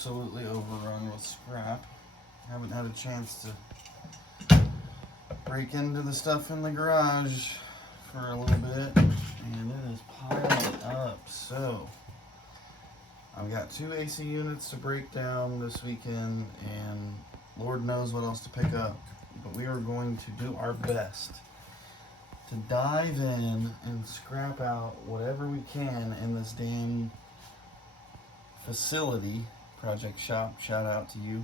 absolutely overrun with scrap. Haven't had a chance to break into the stuff in the garage for a little bit, and it is piling up. So I've got 2 AC units to break down this weekend, and Lord knows what else to pick up. But we are going to do our best to dive in and scrap out whatever we can in this damn facility. Project Shop, shout out to you.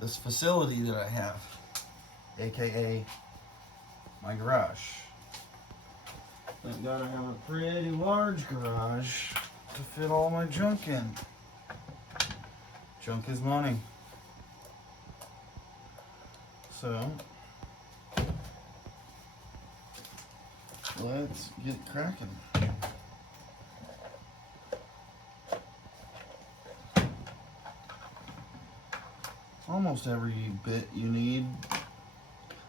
This facility that I have, aka my garage. Thank God I have a pretty large garage to fit all my junk in. Junk is money. So let's get cracking. Almost every bit you need.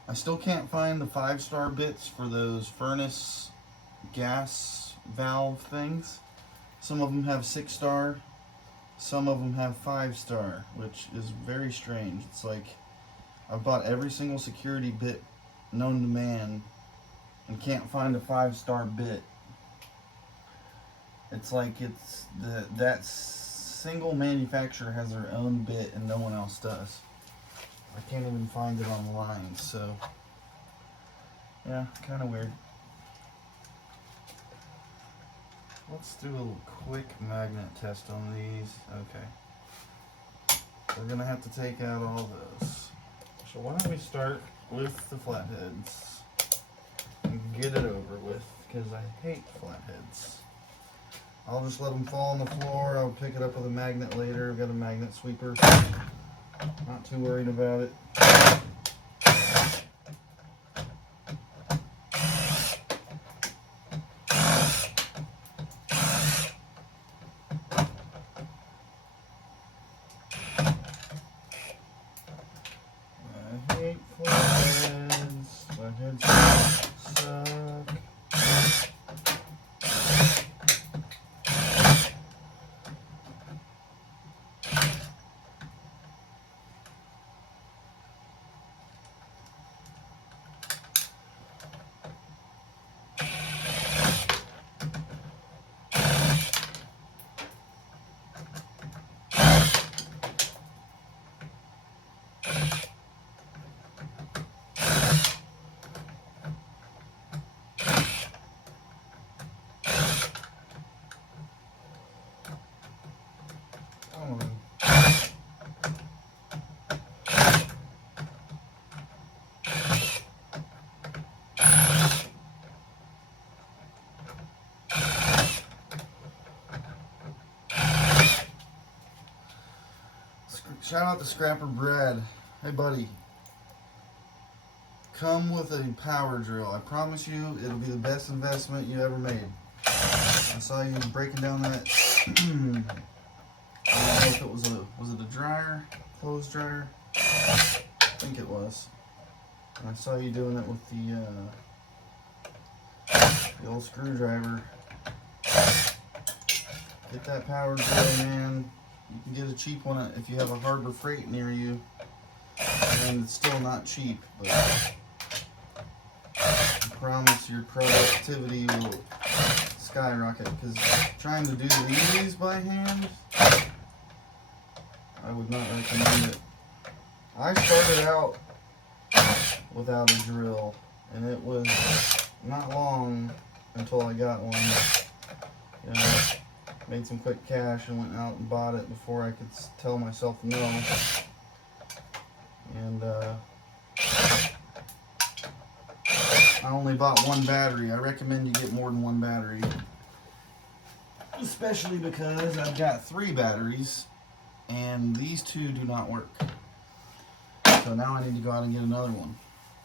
I still can't find the 5-star bits for those furnace gas valve things. Some of them have 6-star, some of them have 5-star, which is very strange. It's like I've bought every single security bit known to man and can't find a 5-star bit. It's like it's that single manufacturer has their own bit and no one else does. I can't even find it online, so yeah, kind of weird. Let's do a quick magnet test on these. Okay. We're gonna have to take out all those. So why don't we start with the flatheads and get it over with, because I hate flatheads. I'll just let them fall on the floor. I'll pick it up with a magnet later. I've got a magnet sweeper. Not too worried about it. I hate flatheads. Flatheads suck. Shout out to Scrapper Brad. Hey buddy, come with a power drill. I promise you it'll be the best investment you ever made. I saw you breaking down that I don't know if it was it a dryer, clothes dryer? I think it was. And I saw you doing it with the old screwdriver. Get that power drill, man. You can get a cheap one if you have a Harbor Freight near you, and it's still not cheap, but I promise your productivity will skyrocket, because trying to do these by hand, I would not recommend it. I started out without a drill, and it was not long until I got one. You know, made some quick cash and went out and bought it before I could tell myself no. And I only bought one battery. I recommend you get more than one battery, especially because I've got 3 batteries and these 2 do not work. So now I need to go out and get another one.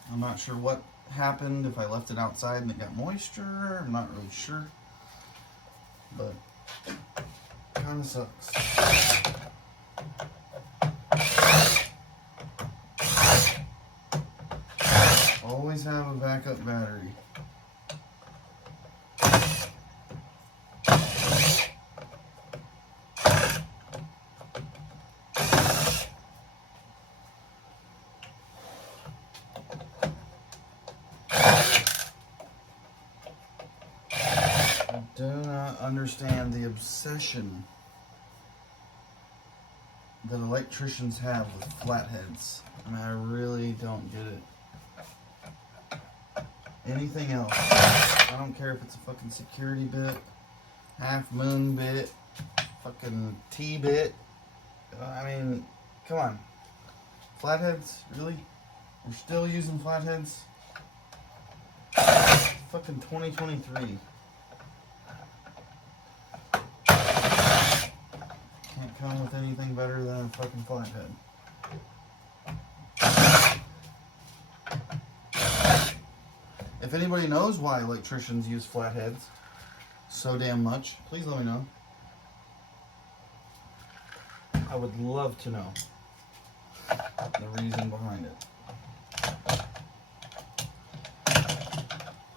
I'm not sure what happened, if I left it outside and it got moisture. I'm not really sure, but kind of sucks. Always have a backup battery. understand the obsession that electricians have with flatheads. I mean, I really don't get it. Anything else, I don't care if it's a fucking security bit, half moon bit, fucking T-bit. I mean, come on. Flatheads? Really? We're still using flatheads? Fucking 2023. Can't come with anything better than a fucking flathead. If anybody knows why electricians use flatheads so damn much, please let me know. I would love to know the reason behind it.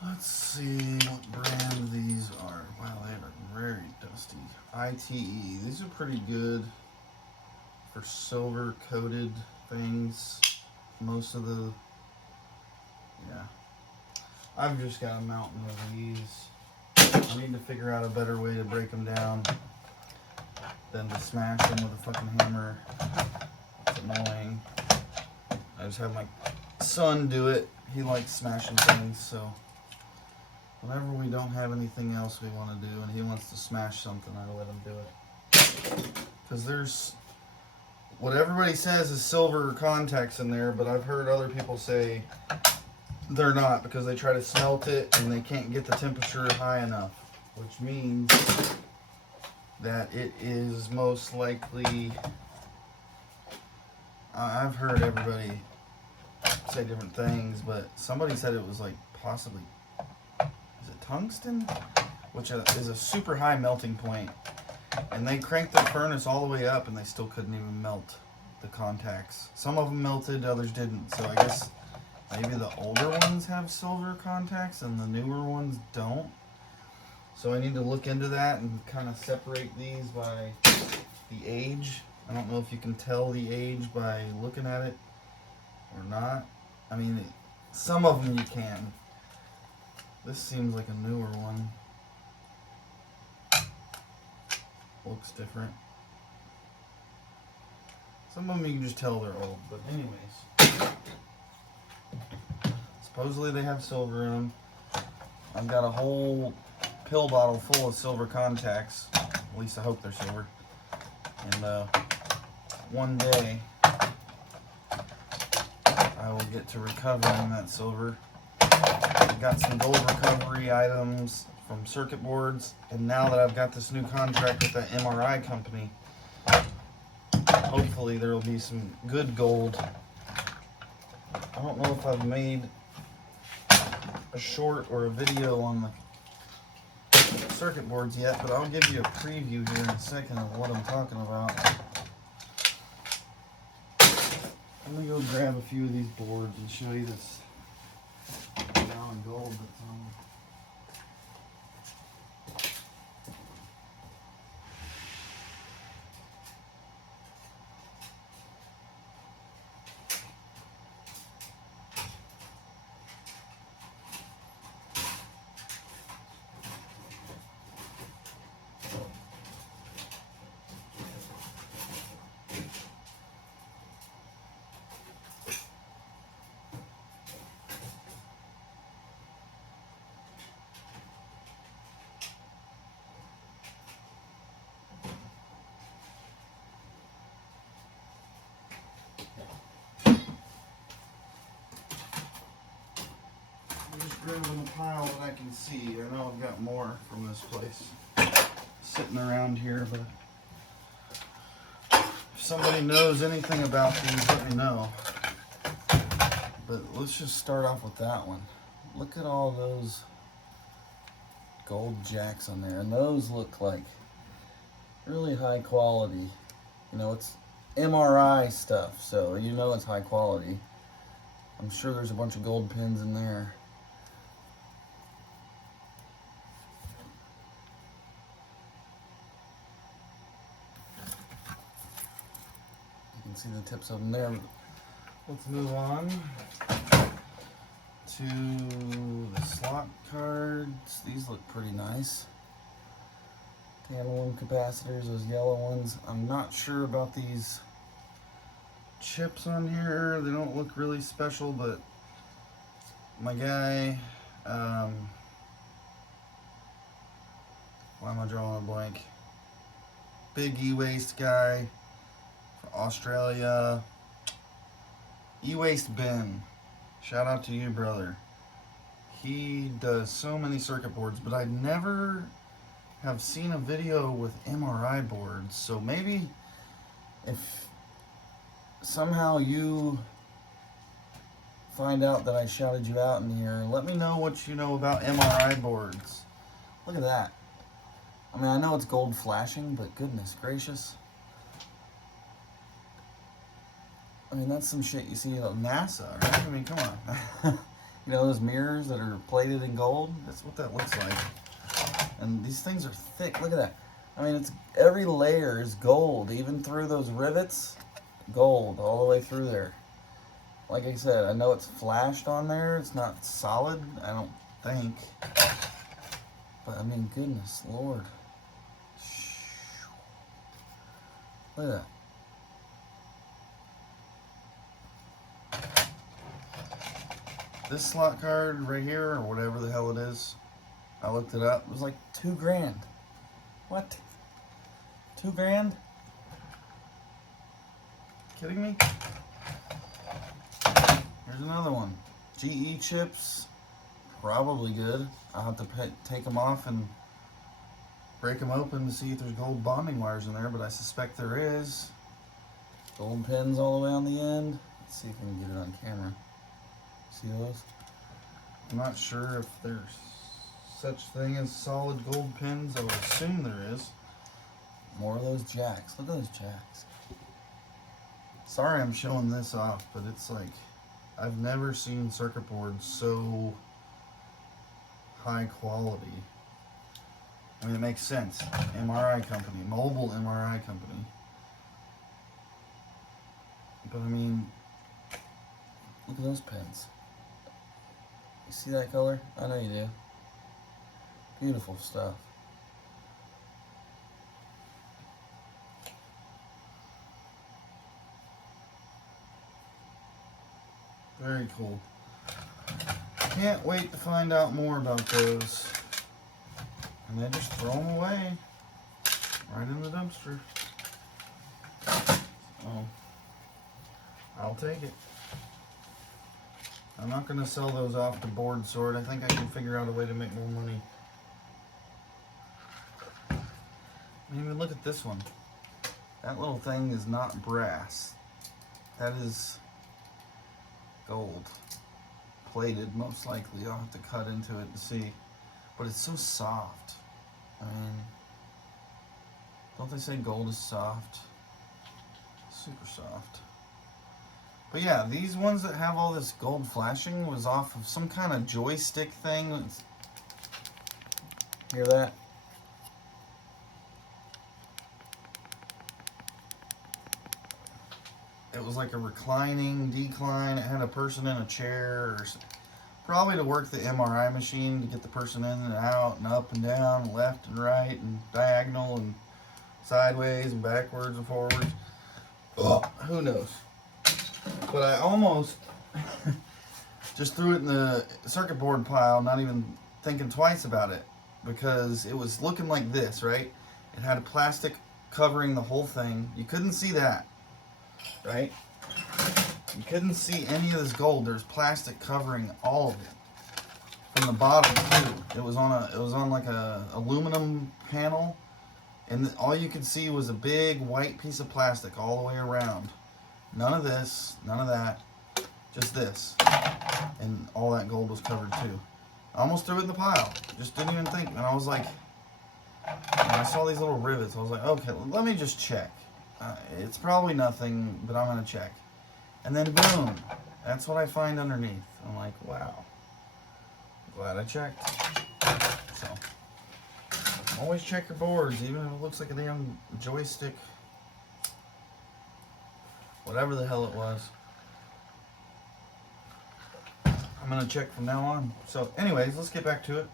Let's see what brand these are. Wow, they are very dusty. ITE. These are pretty good for silver coated things. Most of the, yeah. I've just got a mountain of these. I need to figure out a better way to break them down than to smash them with a fucking hammer. It's annoying. I just have my son do it. He likes smashing things, so whenever we don't have anything else we want to do and he wants to smash something, I let him do it. Because there's, what everybody says is silver contacts in there, but I've heard other people say they're not because they try to smelt it and they can't get the temperature high enough, which means that it is most likely, I've heard everybody say different things, but somebody said it was like possibly, is it tungsten? Which is a super high melting point. And they cranked their furnace all the way up and they still couldn't even melt the contacts. Some of them melted, others didn't. So I guess maybe the older ones have silver contacts and the newer ones don't. So I need to look into that and kind of separate these by the age. I don't know if you can tell the age by looking at it or not. I mean, some of them you can. This seems like a newer one. Looks different. Some of them you can just tell they're old, but anyways. Supposedly they have silver in them. I've got a whole pill bottle full of silver contacts. At least I hope they're silver. And one day I will get to recovering that silver. I've got some gold recovery items from circuit boards, and now that I've got this new contract with that MRI company, hopefully there will be some good gold. I don't know if I've made a short or a video on the circuit boards yet, but I'll give you a preview here in a second of what I'm talking about. Let me go grab a few of these boards and show you this brown gold that's on them. Grabbing a pile that I can see. I know I've got more from this place sitting around here, but if somebody knows anything about these, let me know. But let's just start off with that one. Look at all those gold jacks on there, and those look like really high quality. You know, it's MRI stuff, so you know it's high quality. I'm sure there's a bunch of gold pins in there. See the tips of them there. Let's move on to the slot cards. These look pretty nice. tantalum capacitors, those yellow ones. I'm not sure about these chips on here. They don't look really special, but my guy, why am I drawing a blank? Big e-waste guy from Australia. E-waste Ben. Shout out to you, brother. He does so many circuit boards, but I never have seen a video with MRI boards. So maybe if somehow you find out that I shouted you out in here, let me know what you know about MRI boards. Look at that. I mean, I know it's gold flashing, but goodness gracious. I mean, that's some shit you see at NASA, right? I mean, come on. You know those mirrors that are plated in gold? That's what that looks like. And these things are thick. Look at that. I mean, it's every layer is gold, even through those rivets. Gold all the way through there. Like I said, I know it's flashed on there. It's not solid, I don't think. But I mean, goodness Lord. Look at that. This slot card right here, or whatever the hell it is, I looked it up. It was like $2 grand. What? $2 grand? Kidding me? Here's another one. GE chips, probably good. I'll have to take them off and break them open to see if there's gold bonding wires in there, but I suspect there is. Gold pins all the way on the end. Let's see if we can get it on camera. See those? I'm not sure if there's such thing as solid gold pins. I would assume there is. More of those jacks. Look at those jacks. Sorry I'm showing this off, but it's like, I've never seen circuit boards so high quality. I mean, it makes sense. MRI company, mobile MRI company. But I mean, look at those pins. You see that color? I know you do. Beautiful stuff. Very cool. Can't wait to find out more about those. And they just throw them away. Right in the dumpster. Oh. I'll take it. I'm not going to sell those off to Board Sword. I think I can figure out a way to make more money. I mean, even look at this one. That little thing is not brass. That is gold. Plated, most likely. I'll have to cut into it to see. But it's so soft. I mean, don't they say gold is soft? Super soft. But yeah, these ones that have all this gold flashing was off of some kind of joystick thing. Hear that? It was like a reclining decline. It had a person in a chair, or probably to work the MRI machine to get the person in and out and up and down, and left and right and diagonal and sideways and backwards and forwards. Oh, who knows? But I almost just threw it in the circuit board pile, not even thinking twice about it, because it was looking like this, right? It had a plastic covering the whole thing. You couldn't see that, right? You couldn't see any of this gold. There's plastic covering all of it from the bottom too. It was on like a aluminum panel, and all you could see was a big white piece of plastic all the way around. None of this, none of that, just this. And all that gold was covered too. I almost threw it in the pile. Just didn't even think. And I was like, when I saw these little rivets, I was like, okay, let me just check. It's probably nothing, but I'm going to check. And then boom, that's what I find underneath. I'm like, wow. Glad I checked. So, always check your boards, even if it looks like a damn joystick. Whatever the hell it was. I'm going to check from now on. So anyways, let's get back to it.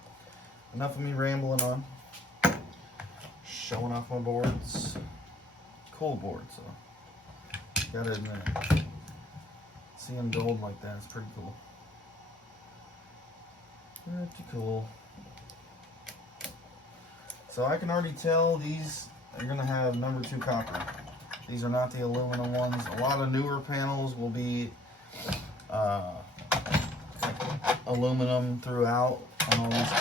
Enough of me rambling on. showing off my boards. Cool board, so gotta admit, seeing gold like that is pretty cool. Pretty cool. So I can already tell these are gonna have number 2 copper. These are not the aluminum ones. A lot of newer panels will be aluminum throughout on all these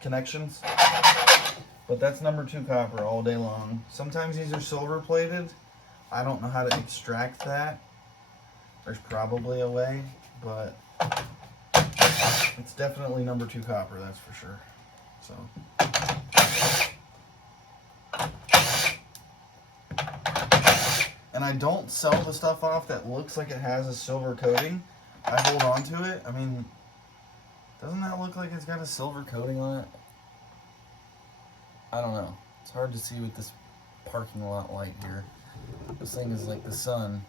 connections. But that's number 2 copper all day long. Sometimes these are silver plated. I don't know how to extract that. There's probably a way, but it's definitely number 2 copper, that's for sure. So and I don't sell the stuff off that looks like it has a silver coating. I hold on to it. I mean, doesn't that look like it's got a silver coating on it? I don't know. It's hard to see with this parking lot light here. This thing is like the sun.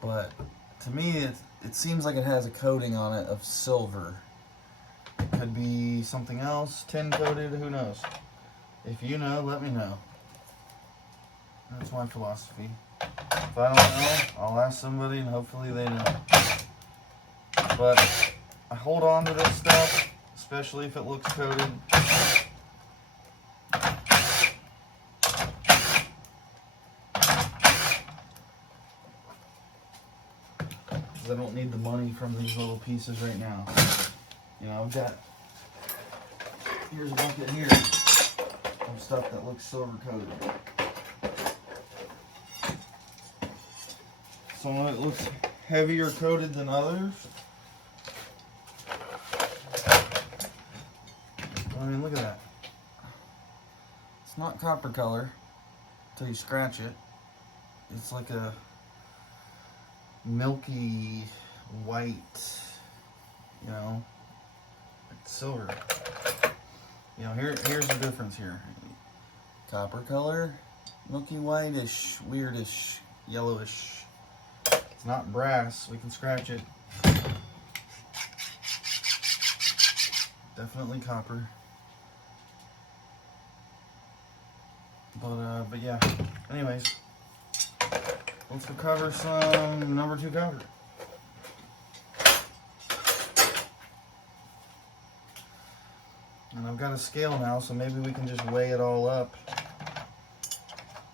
But to me, it seems like it has a coating on it of silver. It could be something else, tin coated, who knows? If you know, let me know. That's my philosophy. If I don't know, I'll ask somebody and hopefully they know. But I hold on to this stuff, especially if it looks coated. Because I don't need the money from these little pieces right now. You know, I've got, here's a bucket here of stuff that looks silver coated. Some of it looks heavier coated than others. I mean, look at that. It's not copper color until you scratch it. It's like a milky white, you know, like silver. You know, here's the difference here. Copper color, milky whitish, weirdish, yellowish. It's not brass. We can scratch it. Definitely copper. But yeah. Anyways, let's recover some number 2 copper. And I've got a scale now, so maybe we can just weigh it all up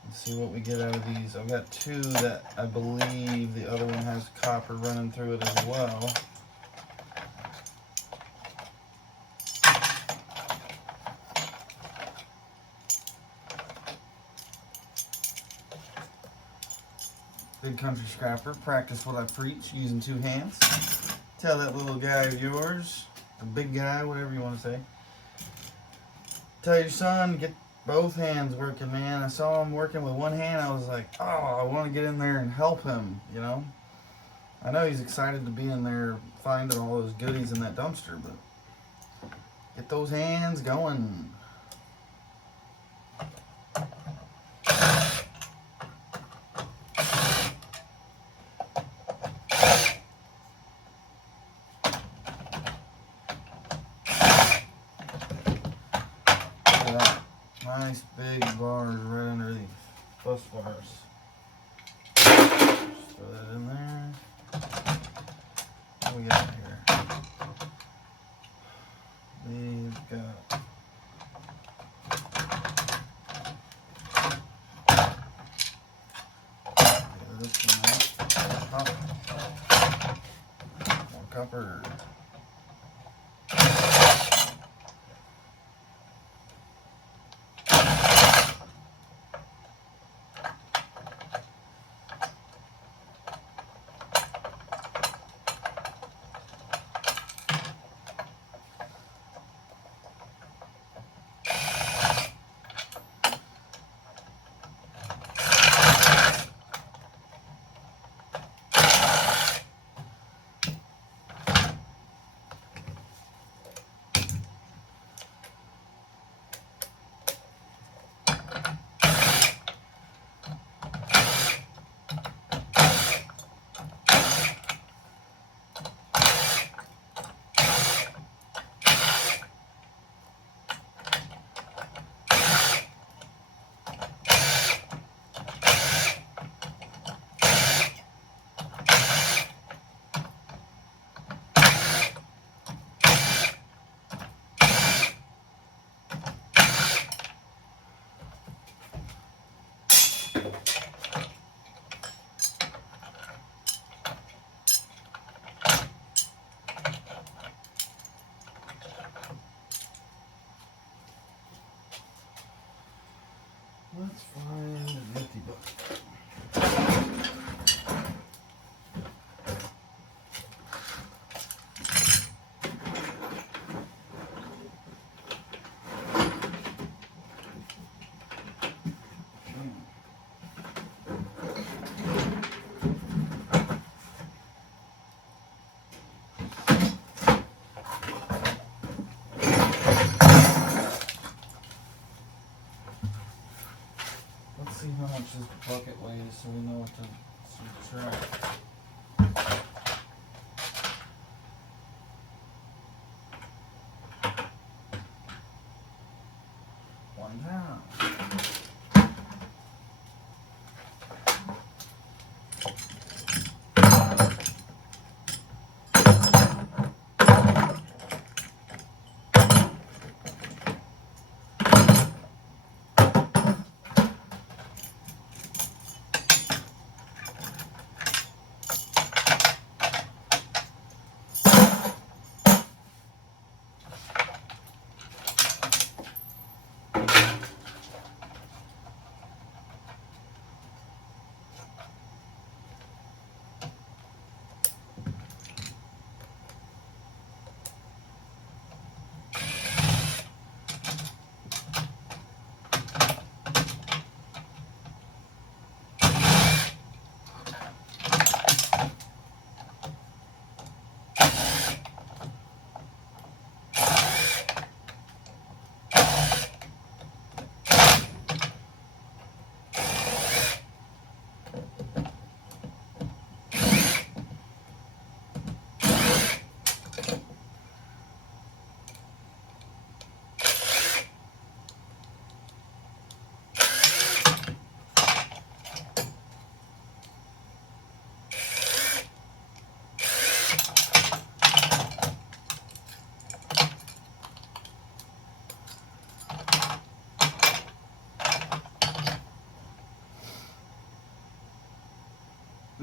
and see what we get out of these. I've got 2 that I believe the other one has copper running through it as well. Big country scrapper, practice what I preach using 2 hands. Tell that little guy of yours, or big guy, whatever you want to say. Tell your son, get both hands working, man. I saw him working with one hand. I was like, oh, I want to get in there and help him, you know. I know he's excited to be in there finding all those goodies in that dumpster, but get those hands going. Nice big bars right underneath. Bus bars. Just throw that in there. What do we got here? We've got this one out. More copper. this bucket weighs so we know what to subtract. 1 pound.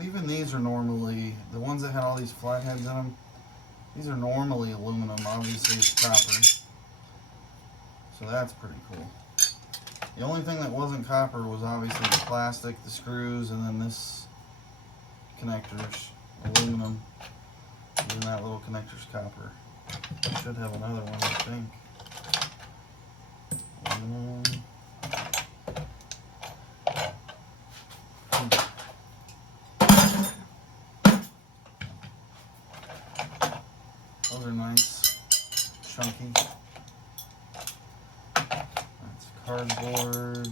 Even these are normally, the ones that had all these flatheads in them, these are normally aluminum. Obviously it's copper. So that's pretty cool. The only thing that wasn't copper was obviously the plastic, the screws, and then this connector's aluminum. Even that little connector's copper. I should have another one, I think. Those are nice, chunky. That's cardboard,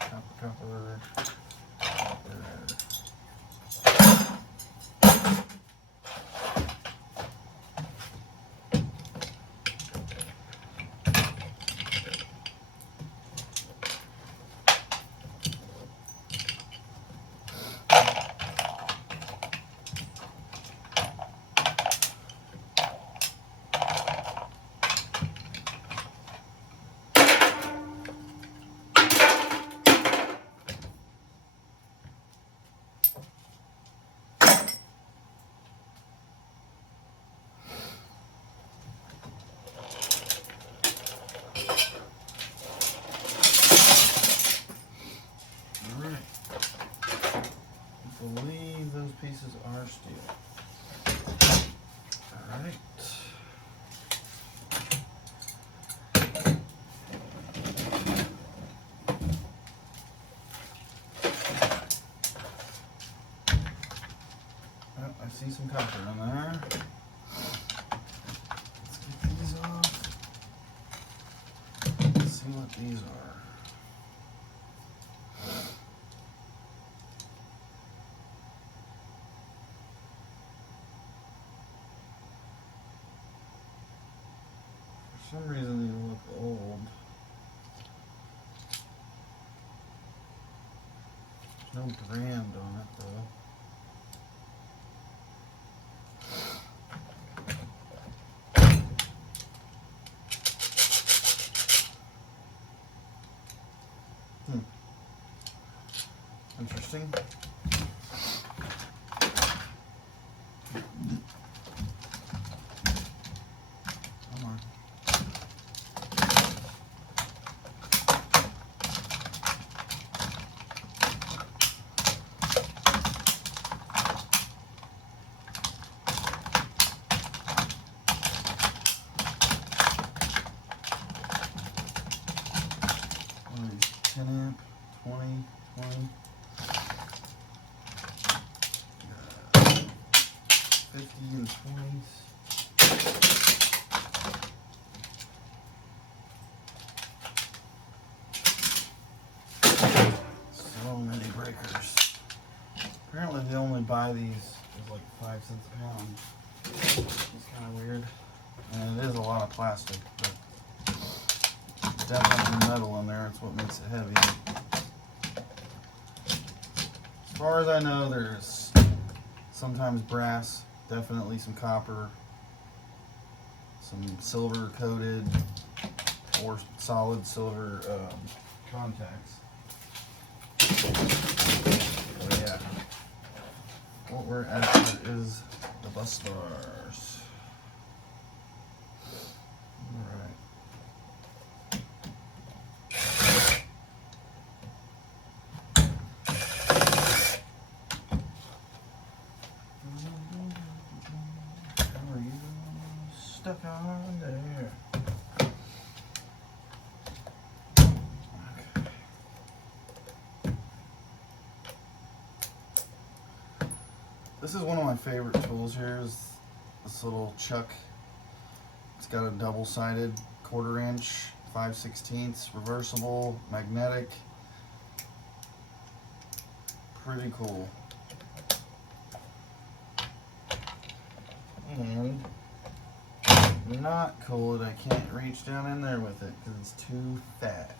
copper. Pieces are steel. Alright. Oh, I see some copper in there. Let's get these off. Let's see what these are. For some reason they look old. There's no brand on it though. Interesting. Come on. 5 cents a pound. It's kind of weird. And it is a lot of plastic, but definitely metal in there. It's what makes it heavy. As far as I know, there's sometimes brass, definitely some copper, some silver coated or solid silver contacts. So yeah, what we're after is the bus bars. Alright. How are you stuck on there? This is one of my favorite tools here, is this little chuck. It's got a double-sided 1/4 inch, 5/16 reversible, magnetic. Pretty cool. And not cool that I can't reach down in there with it because it's too fat.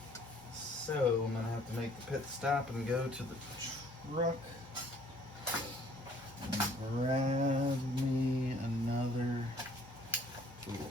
So I'm gonna have to make the pit stop and go to the truck. Grab me another tool.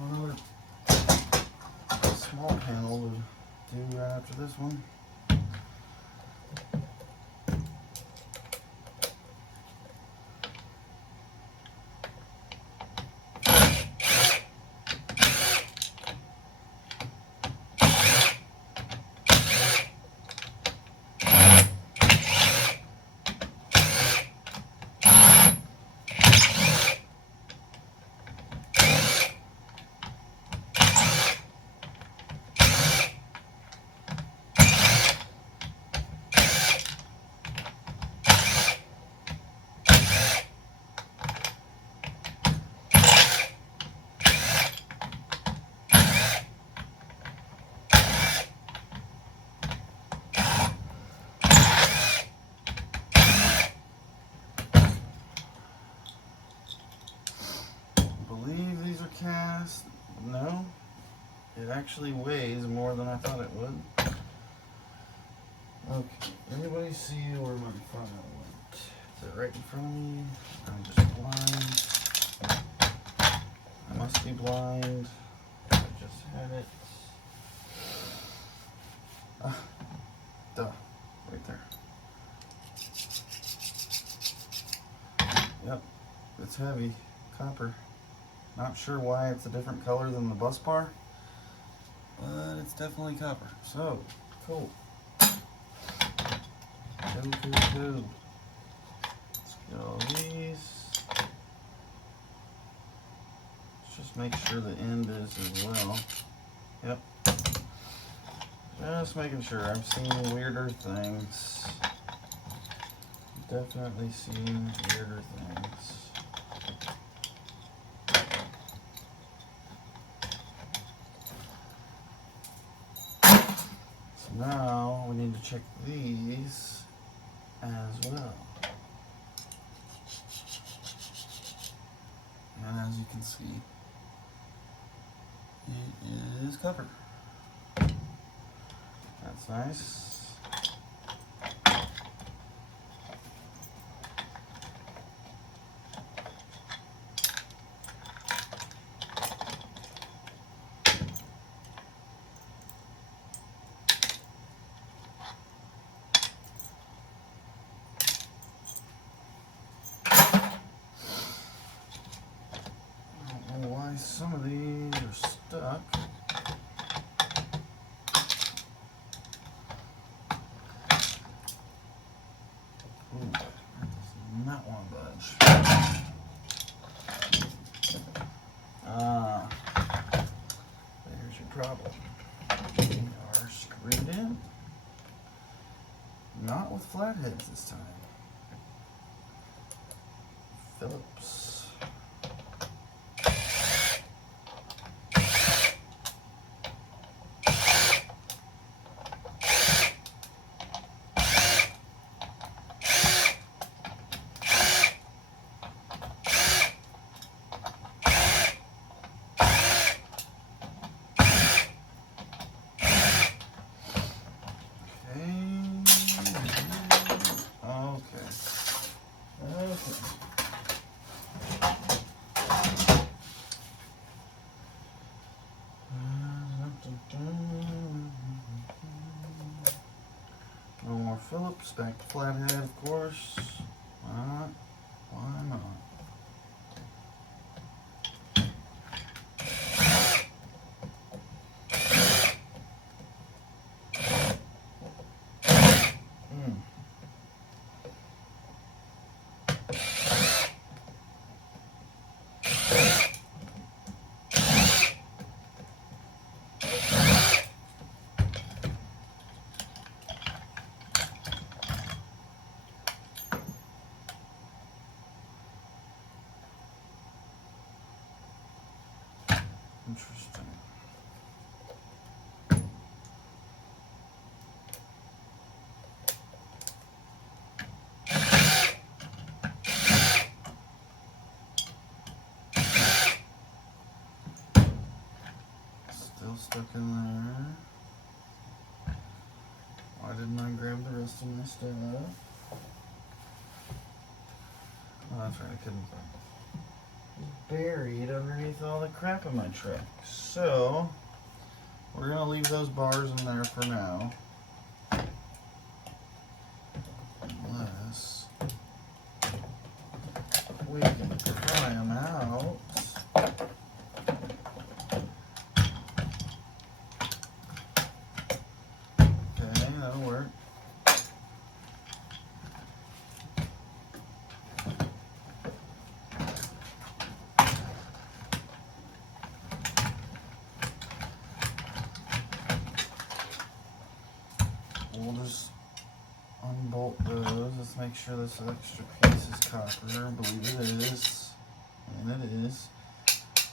Another small panel to do right after this one. Cast. No, it actually weighs more than I thought it would. Okay, anybody see where my file went? Is it right in front of me? I'm just blind. I must be blind. I just had it. Duh, right there. Yep, it's heavy, copper. Not sure why it's a different color than the bus bar, but it's definitely copper. So, cool. Cool. Let's get all these. Let's just make sure the end is as well. Yep. Just making sure. I've seen weirder things. Definitely seen weirder things. Now we need to check these as well. And as you can see, it is copper. That's nice. Some of these are stuck. Ooh, that does not want to budge. There's your problem. They are screwed in. Not with flatheads this time. Phillips. No more Phillips, back to flathead, of course. Why not? Why not? Interesting. Still stuck in there. Why didn't I grab the rest of my stuff? Oh, that's right, I couldn't find it. Buried underneath all the crap in my truck. So we're gonna leave those bars in there for now, unless we can pry them out. Okay, that'll work. We'll just unbolt those. Let's make sure this extra piece is copper. I believe it is. And it is.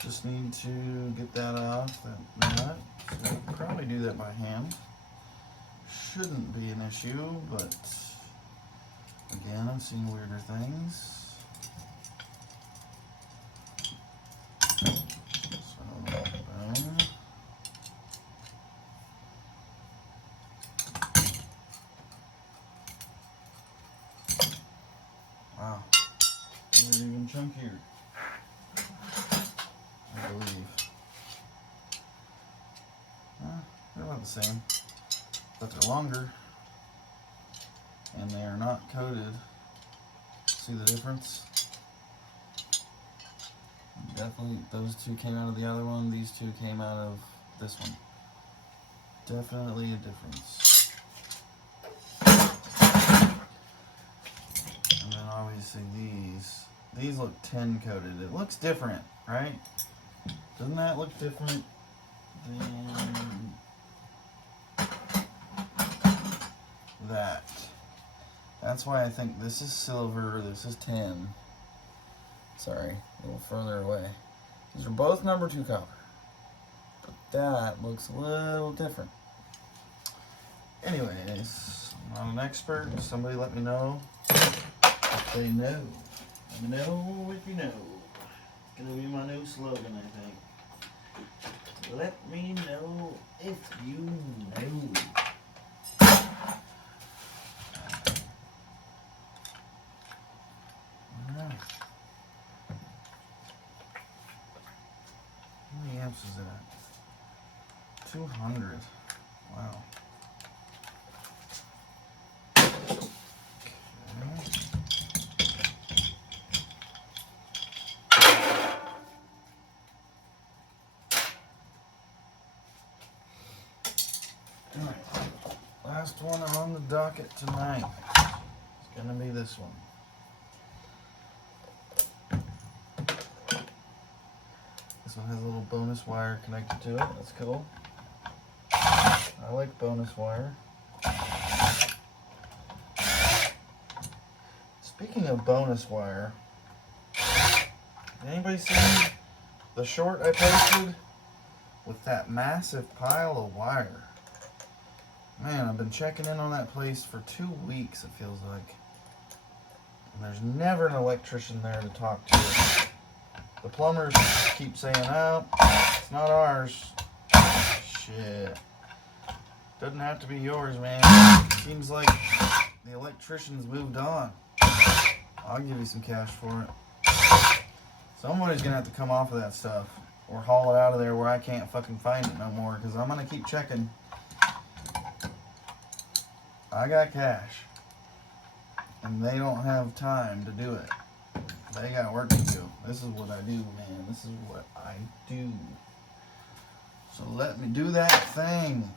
Just need to get that off, that nut. So we can probably do that by hand. Shouldn't be an issue, but again, I'm seeing weirder things. So, boom. Wow, they're even chunkier, I believe. They're about the same, but they're longer, and they are not coated. See the difference? Definitely, those two came out of the other one, these two came out of this one. Definitely a difference. And then obviously these look tin coated. It looks different, right? Doesn't that look different than that? That's why I think this is silver, this is tin. Sorry, a little further away. These are both number 2 copper. But that looks a little different. Anyways, I'm not an expert. Somebody let me know if they know. Let me know if you know. It's gonna be my new slogan, I think. Let me know if you know. 200. Wow. Alright, last one on the docket tonight. It's gonna be this one. This one has a little bonus wire connected to it. That's cool. I like bonus wire. Speaking of bonus wire, anybody seen the short I posted with that massive pile of wire? Man, I've been checking in on that place for 2 weeks, it feels like. And there's never an electrician there to talk to. The plumbers keep saying, oh, it's not ours. Shit. Doesn't have to be yours, man. Seems like the electrician's moved on. I'll give you some cash for it. Somebody's gonna have to come off of that stuff or haul it out of there where I can't fucking find it no more, because I'm gonna keep checking. I got cash and they don't have time to do it. They got work to do. This is what I do, man. This is what I do. So let me do that thing.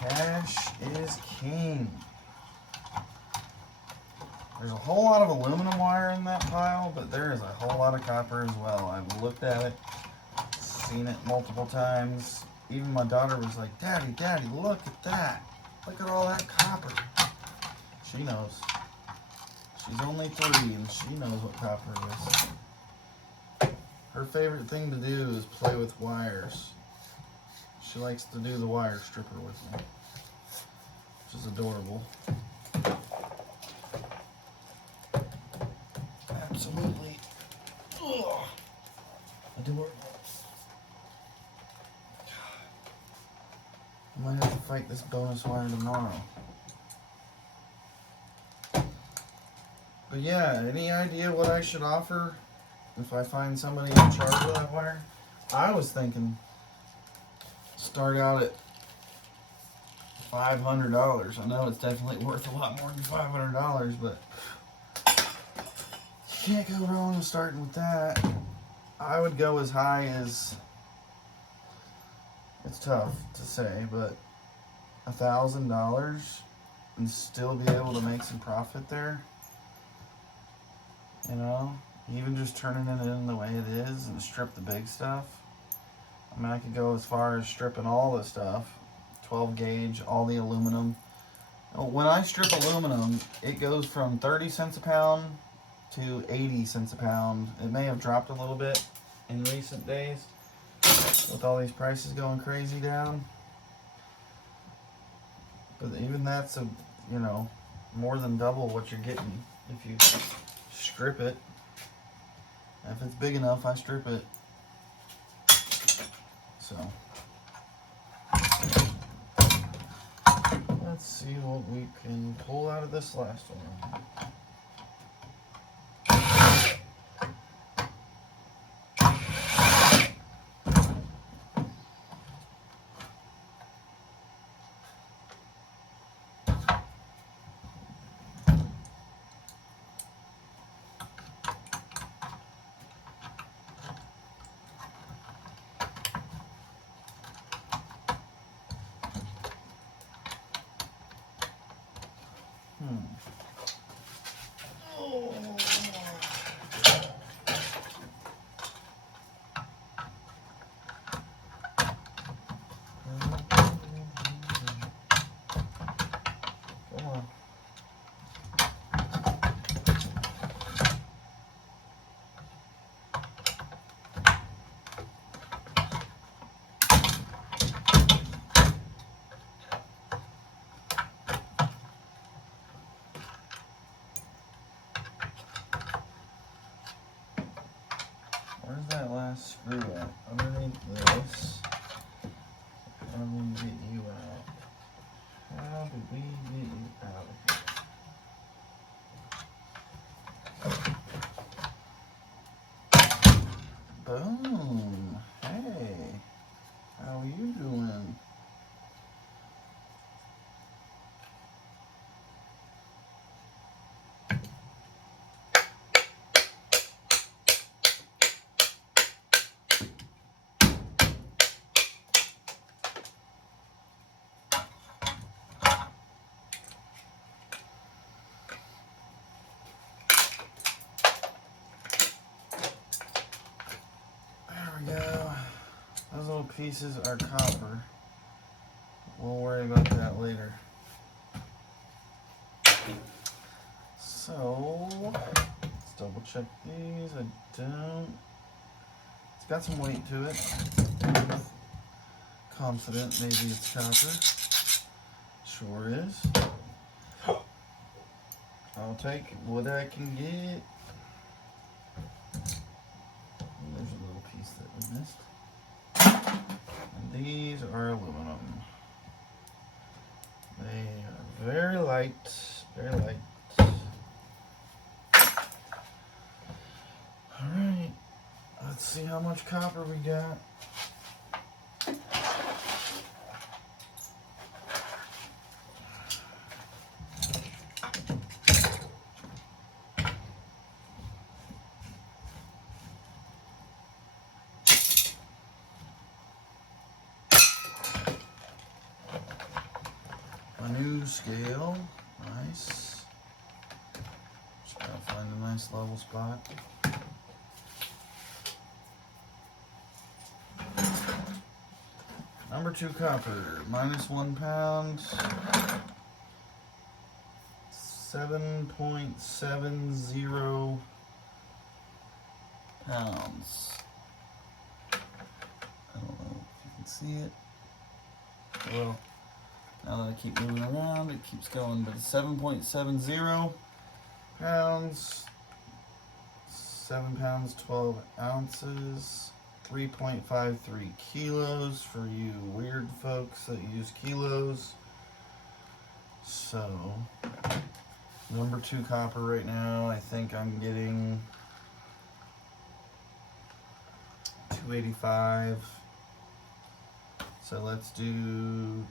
Cash is king. There's a whole lot of aluminum wire in that pile, but there is a whole lot of copper as well. I've looked at it, seen it multiple times. Even my daughter was like, Daddy, Daddy, look at that. Look at all that copper. She knows. She's only 3 and she knows what copper is. Her favorite thing to do is play with wires. She likes to do the wire stripper with me, which is adorable. Absolutely. Ugh. Adorable. I might have to fight this bonus wire tomorrow. But yeah, any idea what I should offer if I find somebody in charge of that wire? I was thinking start out at $500. I know it's definitely worth a lot more than $500, but you can't go wrong with starting with that. I would go as high as, it's tough to say, but $1,000 and still be able to make some profit there. You know, even just turning it in the way it is and strip the big stuff. I mean, I could go as far as stripping all the stuff, 12 gauge, all the aluminum. When I strip aluminum, it goes from 30 cents a pound to 80 cents a pound. It may have dropped a little bit in recent days with all these prices going crazy down. But even that's you know, more than double what you're getting if you strip it. If it's big enough, I strip it. So let's see what we can pull out of this last one. pieces are copper. We'll worry about that later. So, let's double check these. I don't. It's got some weight to it. Confident maybe it's copper. Sure is. I'll take what I can get. There's a little piece that we missed. And these are aluminum. They are very light, very light. Alright, let's see how much copper we got. A new scale, nice. Just gotta find a nice level spot. Number 2 copper, -1 pound, 7.70 pounds. I don't know if you can see it. Well, now that I keep moving around, it keeps going, but it's 7.70 pounds, 7 pounds, 12 ounces, 3.53 kilos for you weird folks that use kilos. So, number 2 copper right now, I think I'm getting 285. So let's do,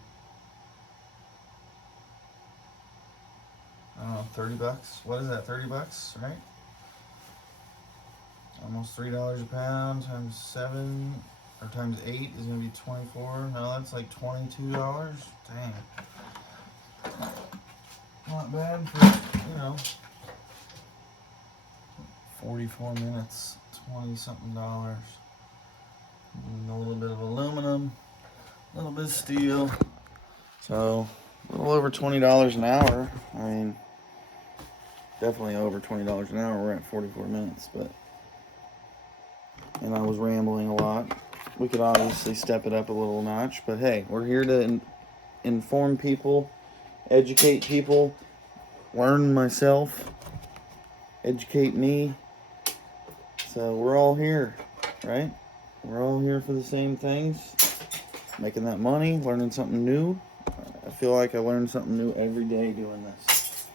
I don't know, 30 bucks. What is that, 30 bucks, right? Almost $3 a pound times 7 or times 8 is gonna be 24. No, that's like $22. Dang. Not bad for, 44 minutes, 20 something dollars. And a little bit of aluminum, a little bit of steel. So, a little over $20 an hour. I mean, definitely over $20 an hour. We're at 44 minutes, but. And I was rambling a lot. We could obviously step it up a little notch, but hey, we're here to inform people, educate people, learn myself, educate me. So we're all here, right? We're all here for the same things, making that money, learning something new. I feel like I learn something new every day doing this.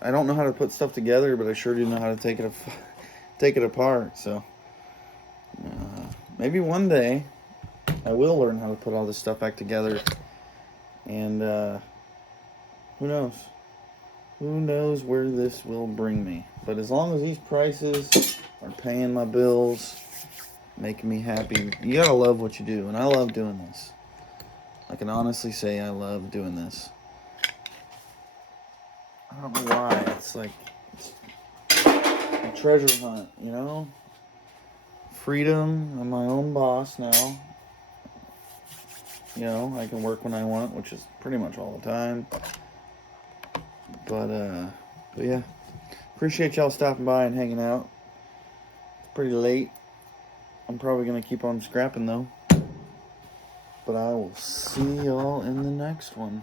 I don't know how to put stuff together, but I sure do know how to take it apart. So. Maybe one day I will learn how to put all this stuff back together, and who knows? Who knows where this will bring me? But as long as these prices are paying my bills, making me happy, you gotta love what you do, and I love doing this. I can honestly say I love doing this. I don't know why. It's like a treasure hunt, Freedom. I'm my own boss now. I can work when I want, which is pretty much all the time. But yeah. Appreciate y'all stopping by and hanging out. It's pretty late. I'm probably going to keep on scrapping though. But I will see y'all in the next one.